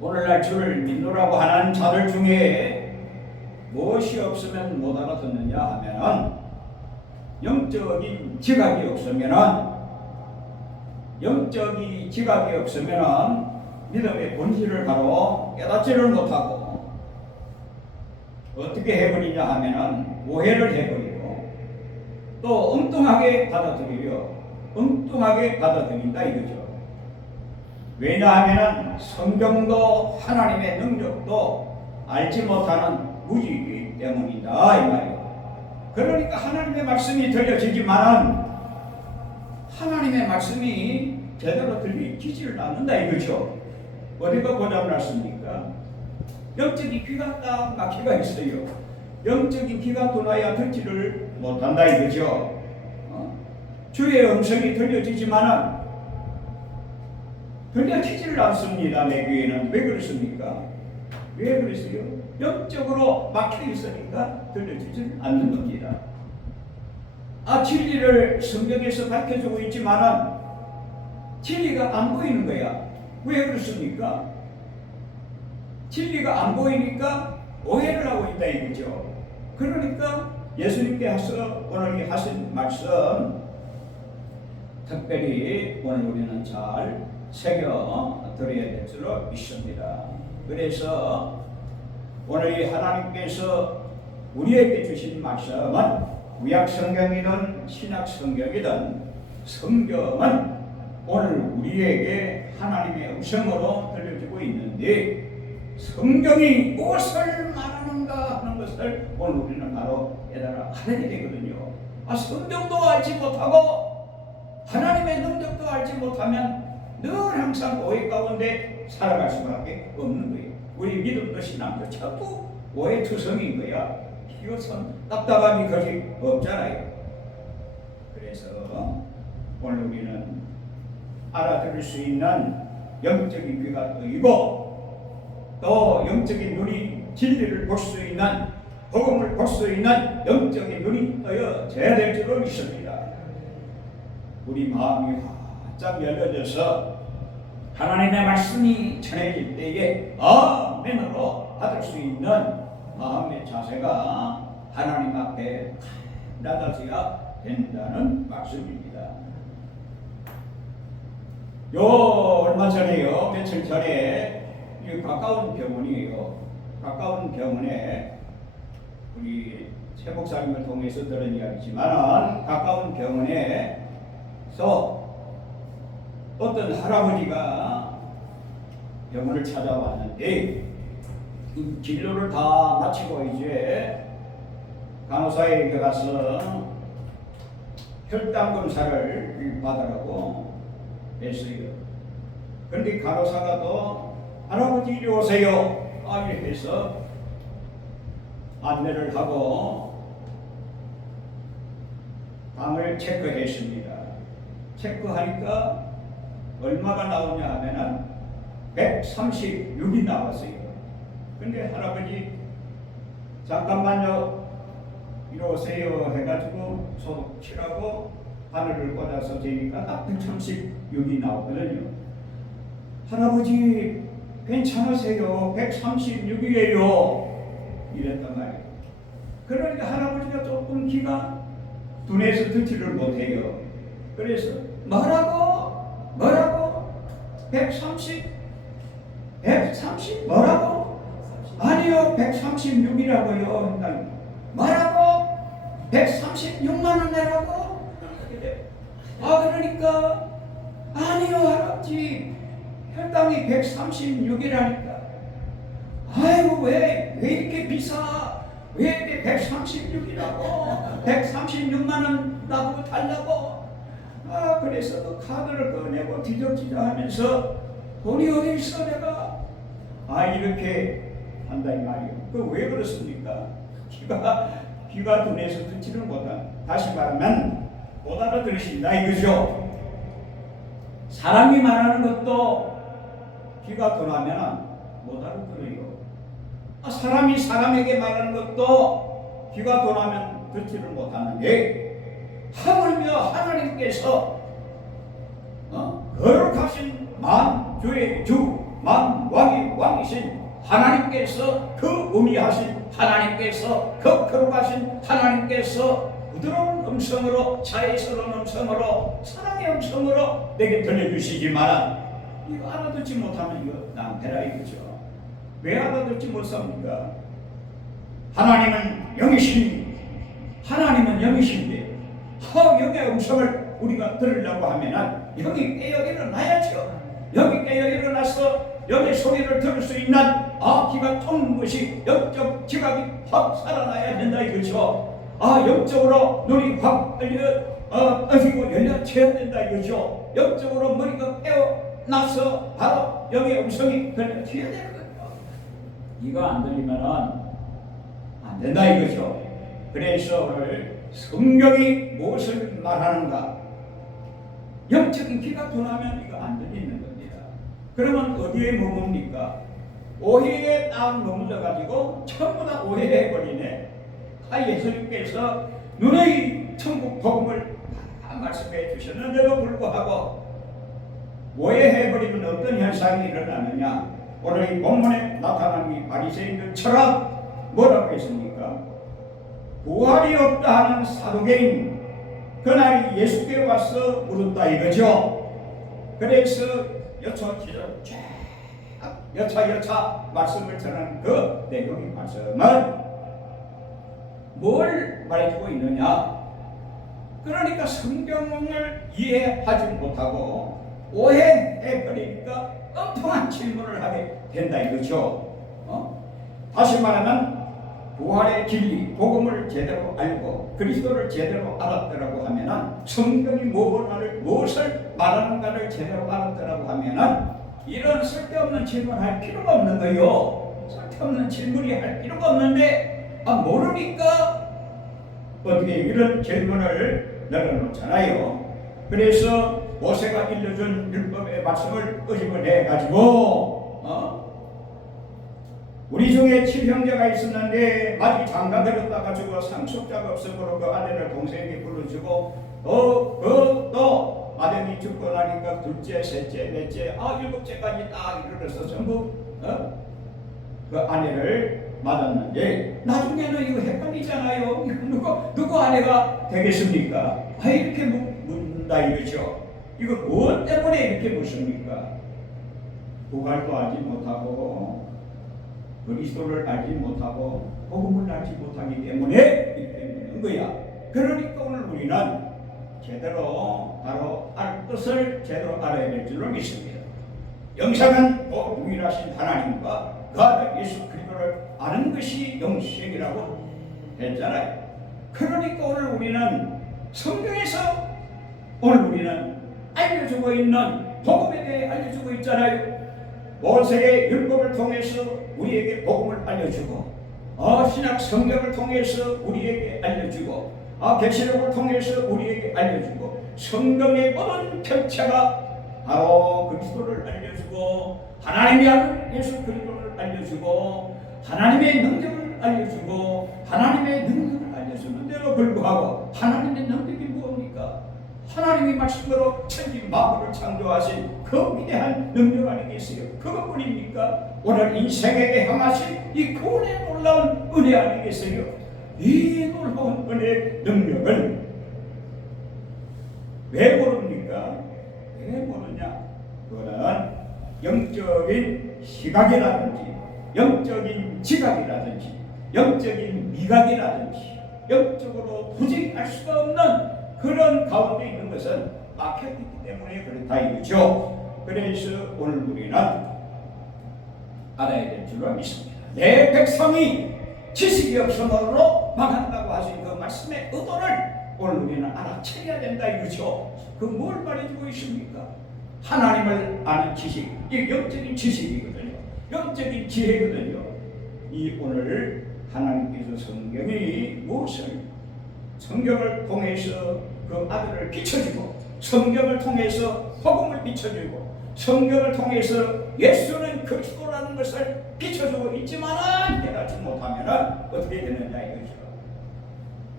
오늘날 주를 믿노라고 하는 자들 중에 무엇이 없으면 못 알아듣느냐 하면은 영적인 지각이 없으면은 믿음의 본질을 바로 깨닫지를 못하고 어떻게 해버리냐 하면은 오해를 해버리고 또 엉뚱하게 받아들인다 이거죠. 왜냐하면 성경도 하나님의 능력도 알지 못하는 무지이기 때문이다 이 말이에요. 그러니까 하나님의 말씀이 들려지지만 하나님의 말씀이 제대로 들리지를 않는다 이거죠. 어디가 고장났습니까? 영적인 귀가 딱 막히가 있어요. 영적인 귀가 돌아야 듣지를 못한다 이거죠. 주의 음성이 들려지지만은 들려지지를 않습니다. 내 귀에는. 왜 그렇습니까? 왜 그랬어요? 영적으로 막혀 있으니까 들려지지 않는 겁니다. 진리를 성경에서 밝혀주고 있지만은 진리가 안 보이는 거야. 왜 그렇습니까? 진리가 안 보이니까 오해를 하고 있다 이거죠. 그러니까 예수님께서 오늘 하신 말씀 특별히 오늘 우리는 잘 새겨 드려야 될 줄로 믿습니다. 그래서 오늘 하나님께서 우리에게 주신 말씀은 구약 성경이든 신약 성경이든 성경은 오늘 우리에게 하나님의 음성으로 들려주고 있는데 성경이 무엇을 말하는가 하는 것을 오늘 우리는 바로 깨달아 알아야 되거든요. 성경도 알지 못하고 하나님의 능력도 알지 못하면 늘 항상 오해 가운데 살아갈 수밖에 없는 거예요. 우리 믿음도 신앙도 자꾸 오해투성인 거야. 이것은 답답함이 거의 없잖아요. 그래서 오늘 우리는 알아들을 수 있는 영적인 귀가 뜨이고 또 영적인 눈이 진리를 볼 수 있는 복음을 볼 수 있는 영적인 눈이 떠져야 될 줄로 믿습니다. 우리 마음이 활짝 열려져서 하나님의 말씀이 전해질 때에 아멘으로 받을 수 있는 마음의 자세가 하나님 앞에 낮아져야 된다는 말씀입니다. 얼마 전에요, 며칠 전에 가까운 병원이에요. 가까운 병원에 우리 최 목사님을 통해서 들은 이야기지만 가까운 병원에서 어떤 할아버지가 병원을 찾아왔는데 진료를 다 마치고 이제 간호사에게 가서 혈당 검사를 받으라고 했어요. 그런데 간호사가 또 할아버지 이리 오세요 이렇게 해서 안내를 하고 당을 체크했습니다. 체크하니까 얼마가 나오냐 하면은 136이 나왔어요. 근데 할아버지 잠깐만요 이리 오세요 해가지고 소독 칠하고 바늘을 꽂아서 재니까 딱 136이 나오거든요. 할아버지 괜찮으세요? 136이에요 이랬단 말이에요. 그러니까 할아버지가 조금 귀가 둔해서 듣지를 못해요. 그래서 뭐라고? 130 뭐라고? 아니요 136이라고요. 뭐라고? 136만 원 내라고? 그러니까 아니요 할아버지 혈당이 136이라니까. 아이고 왜 이렇게 비싸? 왜 이렇게 136이라고? 136만 원 나보고 달라고? 그래서 그 카드를 꺼내고 뒤적뒤적 하면서 돈이 어디 있어 내가? 이렇게 한다 이 말이에요. 왜 그렇습니까? 귀가 둔해서 듣지를 못한, 다시 말하면 못 알아들으신다 이거죠. 사람이 말하는 것도 귀가 둔하면 못 알아들어요. 사람이 사람에게 말하는 것도 귀가 둔하면 듣지를 못하는데 하물며 하나님께서 거룩하신 만주의 주 만왕의 왕이신 하나님께서, 그 의미하신 하나님께서, 그 거룩하신 하나님께서 부드러운 음성으로, 자애스러운 음성으로, 사랑의 음성으로 내게 들려주시지만 이거 알아듣지 못하면 이거 낭패라 이거죠. 왜 알아듣지 못합니까? 하나님은 영이시니, 하나님은 영이신데 영의 음성을 우리가 들으려고 하면은 영이 깨어 일어나야죠. 영이 깨어 일어나서 영의 소리를 들을 수 있는 귀가 통는 것이 영적 지각이 확 살아나야 된다 이거죠. 영적으로 눈이 확 떠지고 열려쳐야 된다 이거죠. 영적으로 머리가 깨어나서 바로 영의 음성이 들려쳐야 되거든요. 이거 안 들리면은 안 된다 이거죠. 그래서 오늘 성경이 무엇을 말하는가? 영적인 귀가 둔하면 이거 안 들리는 겁니다. 그러면 어디에 머뭅니까? 오해에 딱 머물러 가지고 전부 다 오해해버리네. 예수님께서 눈의 천국 복음을 말씀해 주셨는데도 불구하고 오해해버리면 어떤 현상이 일어나느냐? 오늘 이 본문에 나타난 이 바리새인들처럼 뭐라고 했습니까? 부활이 없다 하는 사두개인, 그날이 예수께 와서 물었다 이거죠. 그래서 여차 말씀을 전하는 그 내용의 말씀은 뭘 말해주고 있느냐? 그러니까 성경을 이해하지 못하고 오해해버리니까 엉뚱한 질문을 하게 된다 이거죠. 다시 말하면 부활의 진리, 복음을 제대로 알고 그리스도를 제대로 알았더라고 하면은, 성경이 무엇을 말하는가를 제대로 알았더라고 하면은 이런 쓸데없는 질문할 필요가 없는 거예요. 쓸데없는 질문이 할 필요가 없는데 모르니까 어떻게 이런 질문을 늘어놓잖아요. 그래서 모세가 일러준 율법의 말씀을 끄집어내 가지고 우리 중에 7형제가 있었는데 아직 장가들었다가 죽어 상속자가 없어서 그 아내를 동생에게 불러주고 또 아들이 죽고 나니까 둘째, 셋째, 넷째, 일곱째까지 딱 이르러서 전부 그 아내를 맞았는데 나중에는 이거 헷갈리잖아요. 누구 아내가 되겠습니까? 이렇게 묻는다 이거죠. 이거 무엇 때문에 이렇게 묻습니까? 부활도 알지 못하고 그리스도를 알지 못하고 복음을 알지 못하기 때문에 이렇게 묻는 거야. 그러니까 오늘 우리는 제대로 바로 알 것을 제대로 알아야 될 줄로 믿습니다. 영생은 유일하신 하나님과 그 아들 예수 그리스도를 아는 것이 영생이라고 했잖아요. 그러니까 오늘 우리는 성경에서 우리는 알려주고 있는 복음에 대해 알려주고 있잖아요. 모세의 율법을 통해서 우리에게 복음을 알려주고 신약 성경을 통해서 우리에게 알려주고 계시록을 통해서 우리에게 알려주고 성경의 모든 편차가 바로 그리스도를 알려주고 하나님의 아들 예수 그리스도를 알려주고 하나님의 능력을 알려주고 하나님의 능력을 알려주는데도 불구하고 하나님의 능력이 무엇입니까? 하나님이 말씀으로 천지 만물을 창조하신 그 위대한 능력 아니겠어요? 그것뿐입니까? 오늘 인생에게 향하신 이 구원의 놀라운 은혜 아니겠어요? 이 놀라운 은혜의 능력을 왜 모릅니까? 왜 모르냐? 그거는 영적인 시각이라든지 영적인 지각이라든지 영적인 미각이라든지 영적으로 도저히 알 수가 없는 그런 가운데 있는 것은 막혀있기 때문에 그렇다 이거죠. 그래서 오늘 우리는 알아야 될 줄로 믿습니다. 내 백성이 지식이 없음으로 망한다고 하신 그 말씀의 의도를 오늘 우리는 알아채야 된다 이거죠. 그 뭘 말해주고 있습니까? 하나님을 아는 지식, 이 영적인 지식이거든요. 영적인 지혜거든요. 이 오늘 하나님께서 성경을 통해서 그 아들을 비춰주고 성경을 통해서 복음을 비춰주고 성경을 통해서 예수는 그리스도라는 것을 비춰주고 있지만 깨닫지 못하면 어떻게 되느냐 이거죠.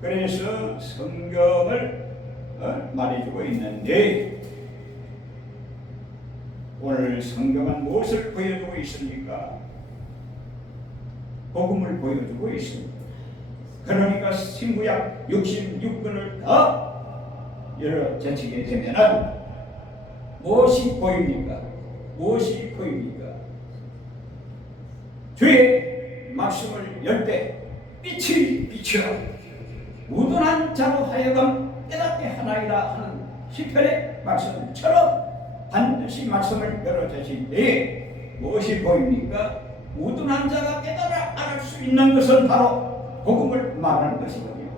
그래서 성경을 말해주고 있는데 오늘 성경은 무엇을 보여주고 있습니까? 복음을 보여주고 있습니다. 그러니까 신구약 66권을 다 제치게 되면은 무엇이 보입니까? 무엇이 보입니까? 주의 말씀을 열 때 빛이 비치어 무둔한 자로 하여금 깨닫게 하나이다 하는 시편의 말씀처럼 반드시 말씀을 열어주실 때에 무엇이 보입니까? 무둔한 자가 깨달아 알을 수 있는 것은 바로 복음을 말하는 것이거든요.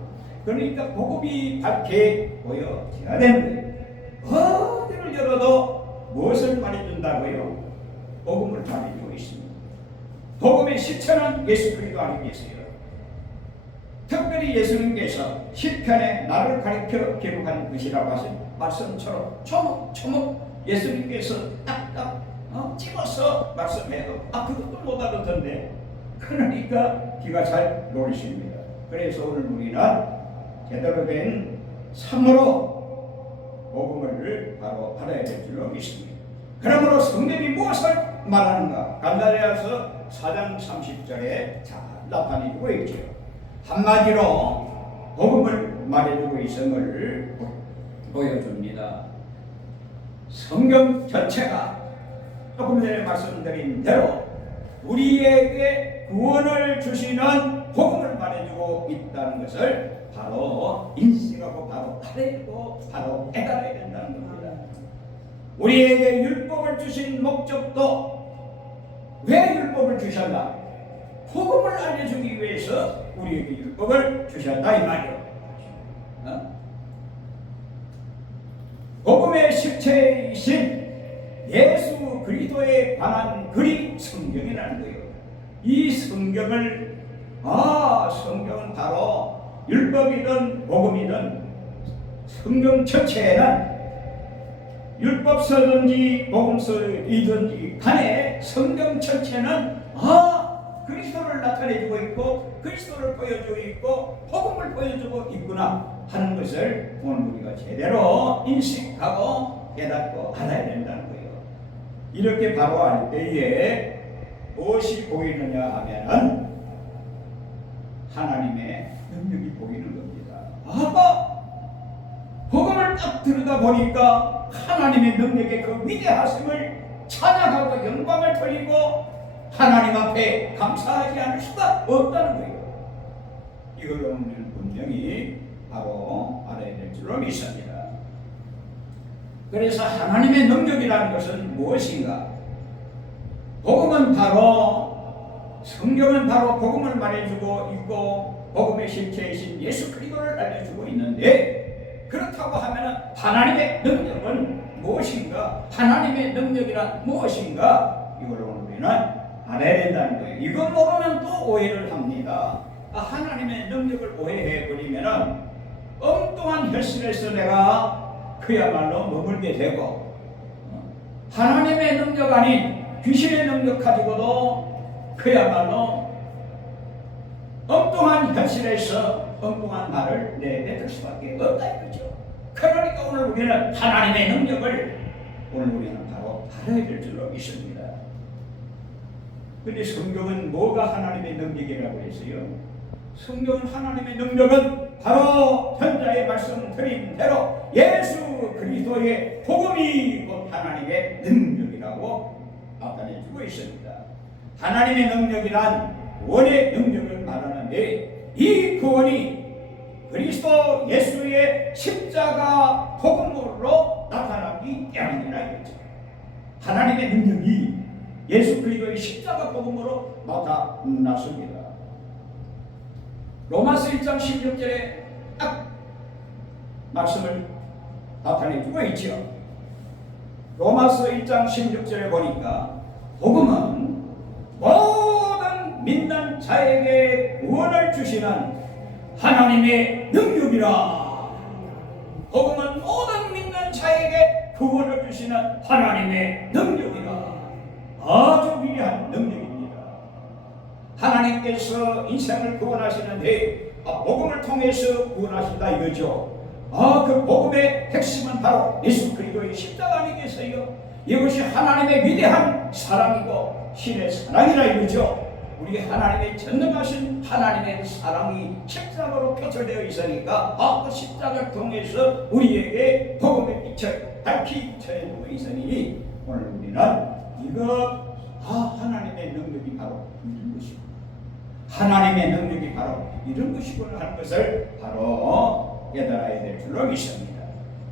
그러니까 복음이 밝게 보여져야 되는 거예요. 어디를 열어도 무엇을 말해준다고요? 복음을 말해주고 있습니다. 복음의 실체는 예수 그리스도 아니겠어요? 특별히 예수님께서 시편에 나를 가리켜 기록한 것이라고 하신 말씀처럼 초목초목 예수님께서 딱딱 찍어서 말씀해도 그것도 못 알아듣는데, 그러니까 귀가 잘 놓으십니다. 그래서 오늘 우리는 제대로 된 참으로 복음을 바로 받아야 될 줄로 믿습니다. 그러므로 성경이 무엇을 말하는가? 갈라디아서 4장 30절에 잘 나타내고 있죠. 한마디로 복음을 말해주고 있음을 보여줍니다. 성경 전체가 조금 전에 말씀드린 대로 우리에게 구원을 주시는 복음을 말해주고 있다는 것을 바로 인식하고 바로 알고 바로 깨달아야 된다는 겁니다. 우리에게 율법을 주신 목적도 왜 율법을 주셨나? 복음을 알려주기 위해서 우리에게 율법을 주셨다 이 말이요. 복음의 실체이신 예수 그리스도에 관한 글이 성경이라는 거예요. 이 성경을 성경은 바로 율법이든 복음이든 성경 전체에는 율법서든지 복음서이든지 간에 성경 전체는 그리스도를 나타내주고 있고 그리스도를 보여주고 있고 복음을 보여주고 있구나 하는 것을 오늘 우리가 제대로 인식하고 깨닫고 알아야 된다는 거예요. 이렇게 바로 알 때에 무엇이 보이느냐 하면은 하나님의 능력이 보이는 겁니다. 복음을 딱 들여다 보니까 하나님의 능력의 그 위대하심을 찬양하고 영광을 돌리고 하나님 앞에 감사하지 않을 수가 없다는 거예요. 이걸 우리는 분명히 바로 알아야 될 줄로 믿습니다. 그래서 하나님의 능력이라는 것은 무엇인가? 복음은 바로 성경은 바로 복음을 말해주고 있고 복음의 실체이신 예수 그리스도를 알려주고 있는데, 그렇다고 하면 하나님의 능력은 무엇인가? 하나님의 능력이란 무엇인가? 이걸 우리는 알아야 된다는 거예요. 이걸 모르면 또 오해를 합니다. 하나님의 능력을 오해해버리면 엉뚱한 현실에서 내가 그야말로 머물게 되고, 하나님의 능력 아닌 귀신의 능력 가지고도 그야말로 엉뚱한 현실에서 엉뚱한 말을 내뱉을 수밖에 없다 이거죠. 그러니까 오늘 우리는 하나님의 능력을 오늘 우리는 바로 알아야 될 줄로 믿습니다. 그런데 성경은 뭐가 하나님의 능력이라고 했어요? 성경은 하나님의 능력은 바로 현자의 말씀드린 대로 예수 그리스도의 복음이 곧 하나님의 능력이라고 나타내주고 있습니다. 하나님의 능력이란 구원의 능력을 말하는데, 이 구원이 그리스도 예수의 십자가 복음으로 나타나기 때문이라 이거죠. 하나님의 능력이 예수 그리스도의 십자가 복음으로 나타났습니다. 로마서 1장 16절에 딱 말씀을 나타내주고 있죠. 로마서 1장 16절에 보니까 복음은 모든 믿는 자에게 구원을 주시는 하나님의 능력이라. 복음은 모든 믿는 자에게 구원을 주시는 하나님의 능력이라. 아주 위대한 능력입니다. 하나님께서 인생을 구원하시는데 복음을 통해서 구원하신다 이거죠. 그 복음의 핵심은 바로 예수 그리스도의 십자가 아니겠어요? 이것이 하나님의 위대한 사랑이고 신의 사랑이라 이거죠. 우리 하나님의 전능하신 하나님의 사랑이 십자가로 표출되어 있으니까 그 십자가를 통해서 우리에게 복음의 빛을 밝히 비춰주고 있으니 오늘 우리는 이거 하나님의 능력이 바로 이런 것이고 하나님의 능력이 바로 이런 것이구나 하는 것을 바로 깨달아야 될 줄로 믿습니다.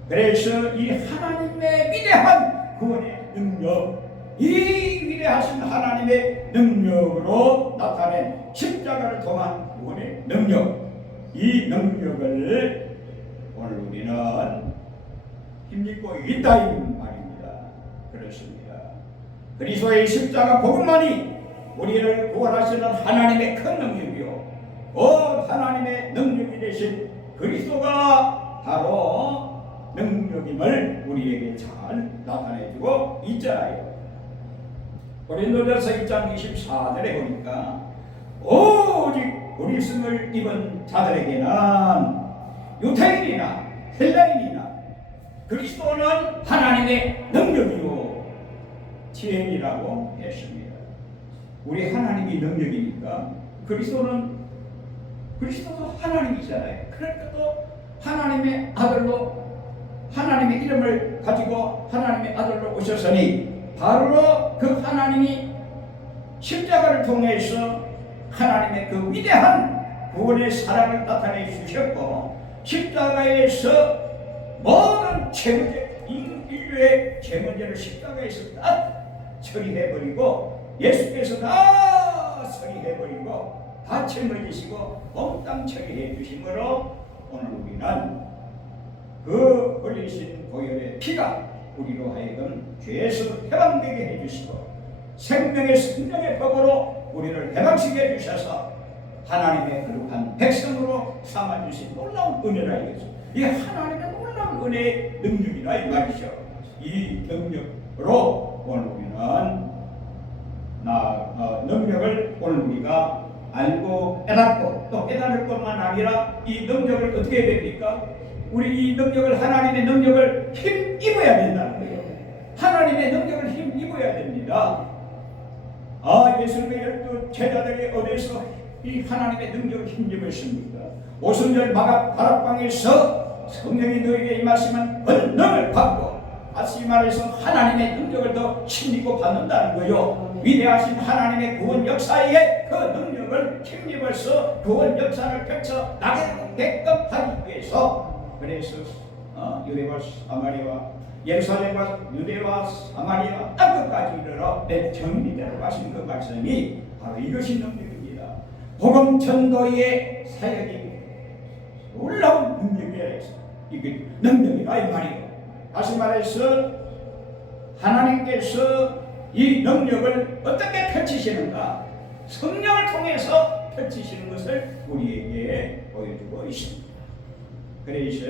그래서 이 하나님의 위대한 구원의 능력, 이 위대하신 하나님의 능력으로 나타낸 십자가를 통한 구원의 능력, 이 능력을 오늘 우리는 힘입고 있다 이 말입니다. 그렇습니다. 그리스도의 십자가 복음만이 우리를 구원하시는 하나님의 큰 능력이요 하나님의 능력이 되신 그리스도가 바로 능력임을 우리에게 잘 나타내주고 있잖아요. 고린도전서 1장 24절에 보니까 오직 그리스도를 입은 자들에게는 유대인이나 헬라인이나 그리스도는 하나님의 능력이요 지혜이라고 했습니다. 우리 하나님이 능력이니까 그리스도도 하나님이잖아요. 그러니까 또 하나님의 아들로 하나님의 이름을 가지고 하나님의 아들로 오셨으니 바로 그 하나님이 십자가를 통해서 하나님의 그 위대한 구원의 사랑을 나타내 주셨고 십자가에서 모든 인류의 죄 문제를 십자가에서 다 처리해버리고 예수께서 다 처리해버리고 다 짊어지시고 몽땅 처리해 주심으로 오늘 우리는 그 흘리신 보혈의 피가 우리로 하여금 죄에서 해방되게 해주시고 생명의 성령의 법으로 우리를 해방시켜 주셔서 하나님의 거룩한 백성으로 삼아주신 놀라운 은혜라 이거죠. 이 하나님의 놀라운 은혜의 능력이라 이 말이죠. 이 능력으로 오늘 우리는 능력을 오늘 우리가 알고 깨닫고 또 깨달을 것만 아니라 이 능력을 어떻게 해야 됩니까? 우리 이 능력을 하나님의 능력을 힘입어야 된다는 거예요. 하나님의 능력을 힘입어야 됩니다. 예수님의 12 제자들이 어디서 이 하나님의 능력을 힘입었습니까? 오순절 다락방에서 성령이 너에게 임하시면 권능을 받고 다시 말해서 하나님의 능력을 더 힘입고 받는다는 거요. 위대하신 하나님의 구원 역사에 그 능력을 힘입어서 구원 역사를 펼쳐 나게끔 하기 위해서 그래서 유대와 사마리아와 예루살렘과 유대와 사마리아 땅끝까지 이르러 내 정리대로 가신 그 말씀이 바로 이것이 능력입니다. 복음 전도의 사역이 놀라운 능력이라 이게 능력이라 이 말이에요. 다시 말해서 하나님께서 이 능력을 어떻게 펼치시는가? 성령을 통해서 펼치시는 것을 우리에게 보여주고 있습니다. 그래서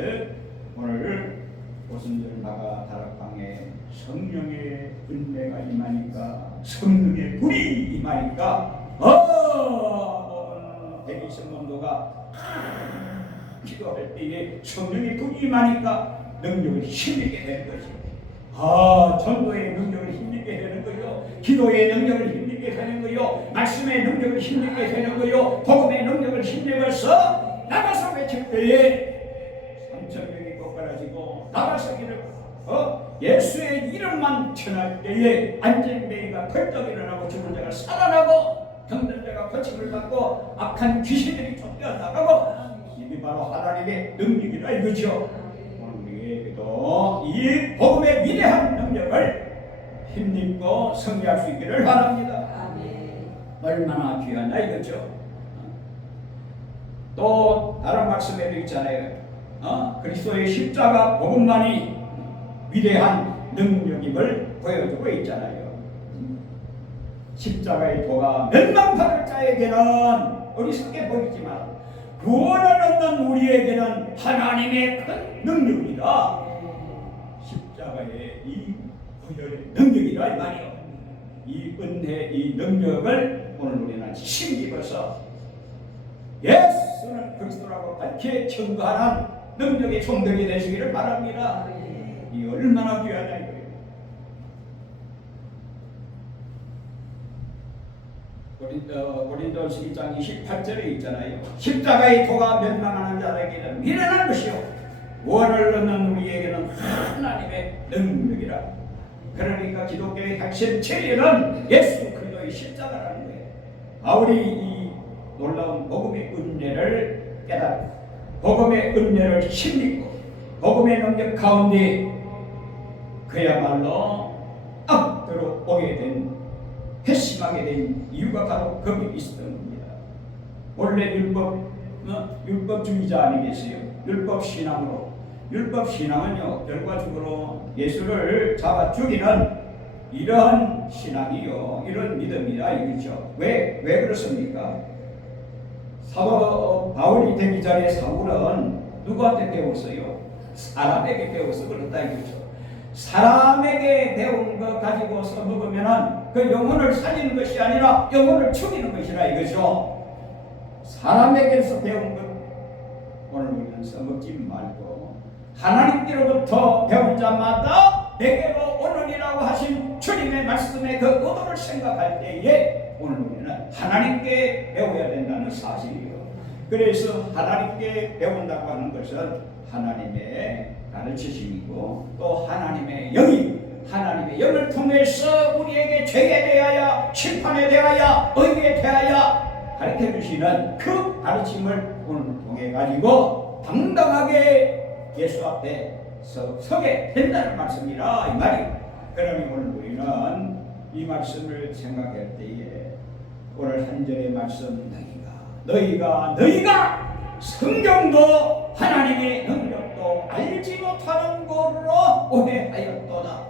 오늘 오순절 나가 다락방에 성령의 은혜가 임하니까 성령의 불이 임하니까 대리 성도가 기도할 때에 성령의 불이 임하니까 능력을 힘있게 되는 것이 전도의 능력을 힘있게 되는 거요 기도의 능력을 힘있게 되는 거요 말씀의 능력을 힘있게 되는 거요 복음의 능력을 힘입어서 나가서 외칠 때에 성령이 꺾어지고 나가서 길을 예수의 이름만 전할 때에 안전뱅이가 펄떡 일어나고 죽은 자가 살아나고 병든 자가 고침을 받고 악한 귀신들이 쫓겨나가고 이게 바로 하나님의 능력이라 이거죠. 우리에게도 이 복음의 위대한 능력을 힘입고 승리할 수 있기를 바랍니다. 얼마나 귀하냐 이거죠. 또 다른 말씀에도 있잖아요. 그리스도의 십자가 복음만이 위대한 능력임을 보여주고 있잖아요. 십자가의 도가 멸망받을 자에게는 어리석게 보이지만 구원을 얻는 우리에게는 하나님의 큰 능력이다. 십자가의 이 보혈의 능력이라 이 말이요. 이 은혜, 이 능력을 오늘 우리는 힘입어서 예수는 그리스도라고 밝히 증거하는 능력의 종들이 되시기를 바랍니다. 이 얼마나 귀하냐 이거예요. 고린도서 2장 28절에 있잖아요. 십자가의 도가 멸망하는 자에게는 미련한 것이요 구원을 얻는 우리에게는 하나님의 능력이라. 그러니까 기독교의 핵심 진리는 예수 그리스도의 십자가라는 거예요. 바울이 이 놀라운 복음의 은혜를 깨닫고 복음의 은혜를 힘입고 복음의 능력 가운데 그야말로 앞으로 오게 된 회심하게 된 이유가 바로 거기 있었던 겁니다. 원래 율법주의자 아니겠어요? 율법신앙은요 결과적으로 예수를 잡아 죽이는 이러한 신앙이요, 이런 믿음이다 이거죠. 왜 그렇습니까? 사도 바울이 되기 전에 사울은 누구한테 배웠어요? 사람에게 배워서 그렇다 이거죠. 사람에게 배운 거 가지고서 먹으면은 그 영혼을 살리는 것이 아니라 영혼을 죽이는 것이라 이거죠. 사람에게서 배운 것 오늘 우리는 써먹지 말고 하나님께로부터 배운 자마다 내게로 오느니라고 하신 주님의 말씀의 그 의도를 생각할 때에 오늘 우리는 하나님께 배워야 된다는 사실이에요. 그래서 하나님께 배운다고 하는 것은 하나님의 가르치심이고 또 하나님의 영을 통해서 우리에게 죄에 대하여 심판에 대하여 의에 대하여 가르쳐 주시는 그 가르침을 오늘 통해 가지고 당당하게 예수 앞에 서게 된다는 말씀이라 이 말이에요. 그러니 오늘 우리는 이 말씀을 생각할 때에 오늘 한 절의 말씀 너희가 성경도 하나님의 능력도 알지 못하는 것으로 오해하였도다.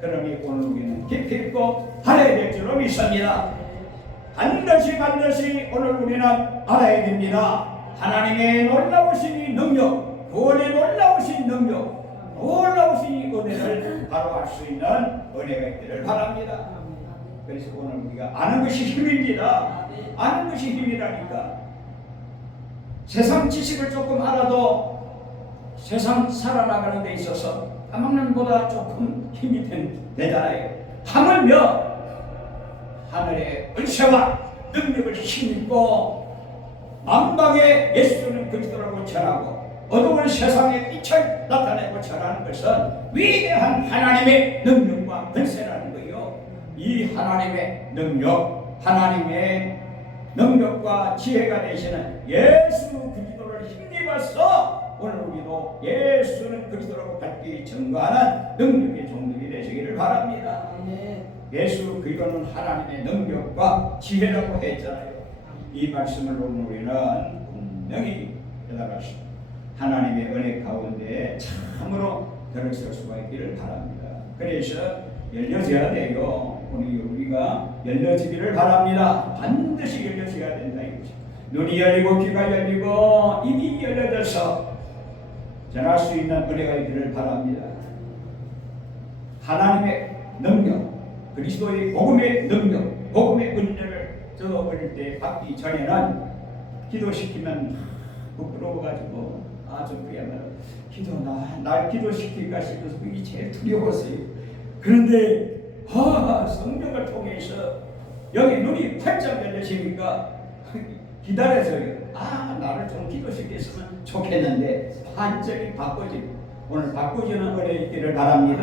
그러니 오늘 우리는 깊이 있고 알아야 될 줄로 믿습니다. 반드시 오늘 우리는 알아야 됩니다. 하나님의 놀라우신 이 능력, 구원의 놀라우신 능력, 놀라우신 이 은혜를 바로 알 수 있는 은혜가 있기를 바랍니다. 그래서 오늘 우리가 아는 것이 힘입니다. 아는 것이 힘이라니까. 세상 지식을 조금 알아도 세상 살아나가는 데 있어서 까막눈보다 조금 힘이 되잖아요. 하물며 하늘의 은혜와 능력을 힘입고 만방에 예수는 그리스도라고 전하고 어두운 세상의 빛을 나타내고 전하는 것은 위대한 하나님의 능력과 권세라는 거예요. 이 하나님의 능력과 지혜가 되시는 예수 그리스도를 힘입어서 오늘 우리도 예수는 그리스도라고 밝히 증거하는 능력의 종들이 되시기를 바랍니다. 예수 그리스도는 하나님의 능력과 지혜라고 했잖아요. 이 말씀을 오늘 우리는 분명히 깨달았습니다. 하나님의 은혜 가운데 참으로 들어설 수가 있기를 바랍니다. 그래서 열려져야 돼요. 오늘 우리가 열려지기를 바랍니다. 반드시 열려져야 된다 이거죠. 눈이 열리고 귀가 열리고 입이 열려져서 전할 수 있는 은혜가 있기를 바랍니다. 하나님의 능력, 그리스도의 복음의 능력, 복음의 은혜를 저도 어릴 때 받기 전에는 기도시키면 부끄러워가지고 아주 그야말로 날 기도시킬까 싶어서 그게 제일 두려웠어요. 그런데 성령을 통해서 여기 눈이 활짝 열려지니까 기다려져요. 나를 좀 기도시켰으면 좋겠는데 완전히 바꿔지고 오늘 바꾸지는 은혜 있기를 바랍니다.